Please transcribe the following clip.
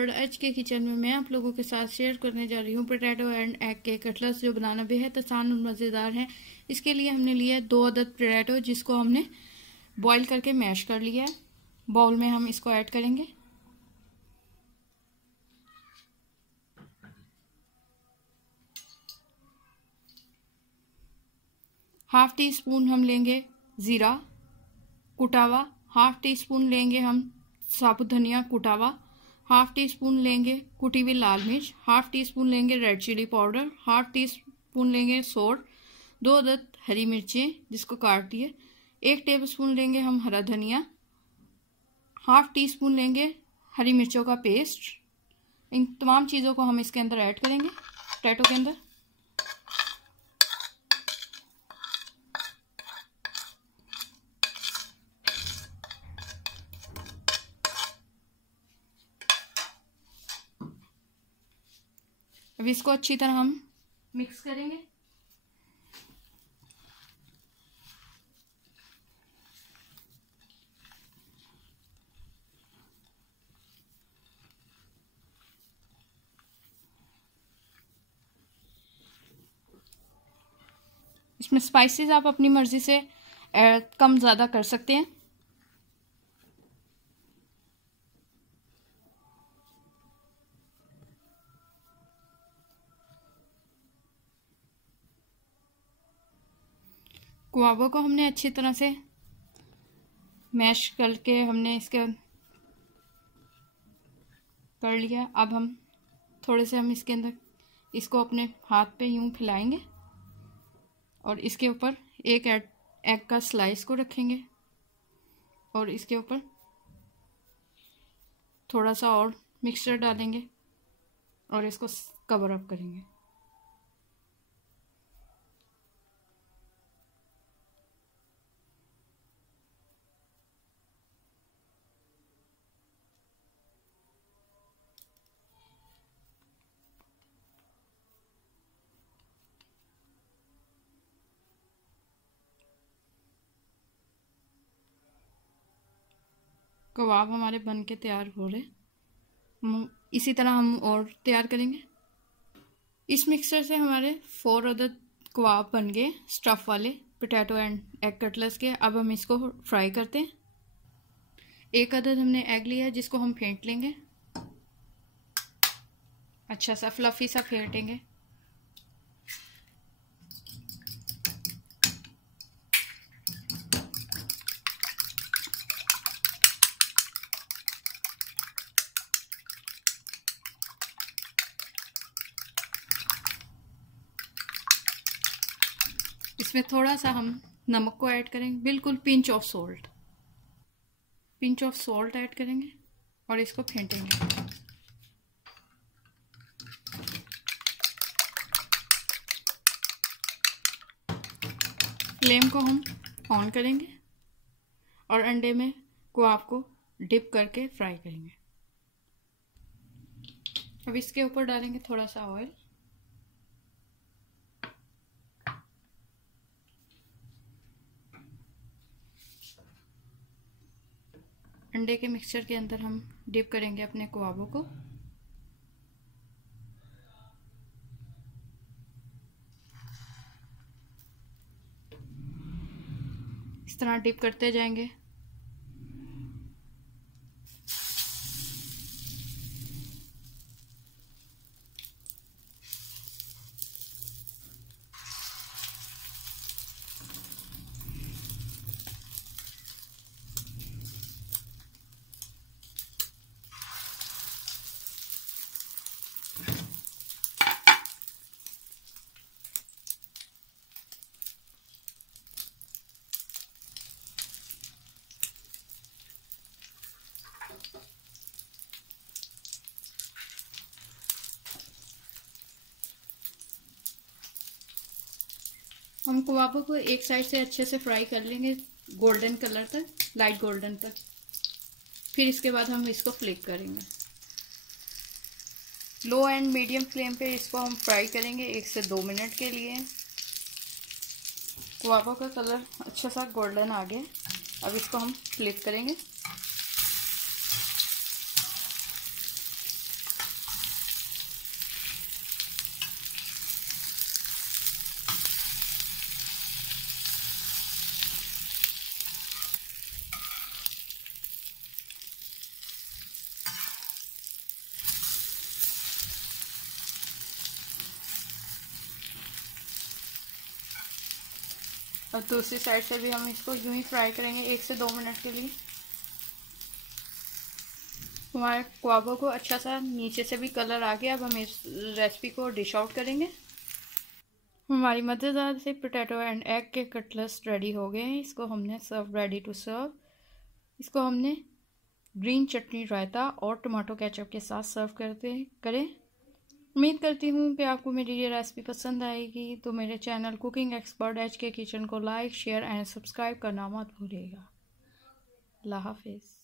World. आज के kitchen में मैं आप लोगों के साथ शेयर करने जा रही हूँ पोटैटो एंड एग के कटलेट्स, जो बनाना बेहद आसान और मज़ेदार है। इसके लिए हमने लिया है 2 अदद पोटैटो, जिसको हमने बॉईल करके मैश कर लिया है। बाउल में हम इसको ऐड करेंगे। हाफ टी स्पून हम लेंगे ज़ीरा कुटा हुआ, हाफ टी स्पून लेंगे हम साबुत धनिया कुटा हुआ, हाफ टी स्पून लेंगे कुटी हुई लाल मिर्च, हाफ टी स्पून लेंगे red chilli powder, half teaspoon लेंगे सोट, 2 अदद हरी मिर्चें जिसको काट दिए, 1 टेबल स्पून लेंगे हम हरा धनिया, हाफ टी स्पून लेंगे हरी मिर्चों का पेस्ट। इन तमाम चीज़ों को हम इसके अंदर ऐड करेंगे पोटैटो के अंदर। अब इसको अच्छी तरह हम मिक्स करेंगे। इसमें स्पाइसेस आप अपनी मर्जी से कम ज़्यादा कर सकते हैं। गुआवा को हमने अच्छी तरह से मैश करके हमने इसके कर लिया। अब हम थोड़े से हम इसके अंदर इसको अपने हाथ पे यूं फैलाएंगे और इसके ऊपर एक एग का स्लाइस को रखेंगे और इसके ऊपर थोड़ा सा और मिक्सचर डालेंगे और इसको कवर अप करेंगे। कबाब हमारे बन के तैयार हो रहे। इसी तरह हम और तैयार करेंगे। इस मिक्सचर से हमारे 4 अदद कबाब बन गए स्टफ़ वाले पोटैटो एंड एग कटलेट्स के। अब हम इसको फ्राई करते हैं। 1 अदद हमने एग लिया है जिसको हम फेंट लेंगे, अच्छा सा फ्लफी सा फेंटेंगे। इसमें थोड़ा सा हम नमक को ऐड करेंगे, बिल्कुल पिंच ऑफ सॉल्ट ऐड करेंगे और इसको फेंटेंगे। फ्लेम को हम ऑन करेंगे और अंडे में कबाब को डिप करके फ्राई करेंगे। अब इसके ऊपर डालेंगे थोड़ा सा ऑयल। अंडे के मिक्सचर के अंदर हम डिप करेंगे अपने कबाबों को। इस तरह डिप करते जाएंगे। हम कबाबों को एक साइड से अच्छे से फ्राई कर लेंगे गोल्डन कलर तक, लाइट गोल्डन तक। फिर इसके बाद हम इसको फ्लिप करेंगे। लो एंड मीडियम फ्लेम पे इसको हम फ्राई करेंगे 1 से 2 मिनट के लिए। कबाबों का कलर अच्छा सा गोल्डन आ गया। अब इसको हम फ्लिप करेंगे। और दूसरी साइड से भी हम इसको यूं ही फ्राई करेंगे 1 से 2 मिनट के लिए। हमारे क्वाबो को अच्छा सा नीचे से भी कलर आ गया। अब हम इस रेसिपी को डिश आउट करेंगे। हमारी मज़ेदार से पोटैटो एंड एग के कटलेट्स रेडी हो गए हैं। इसको हमने रेडी टू सर्व। इसको हमने ग्रीन चटनी, रायता और टमाटो केचप के साथ सर्व करें। उम्मीद करती हूँ कि आपको मेरी ये रेसिपी पसंद आएगी। तो मेरे channel cooking expert HK kitchen को लाइक, शेयर एंड सब्सक्राइब करना मत भूलिएगा। अल्लाह हाफिज़।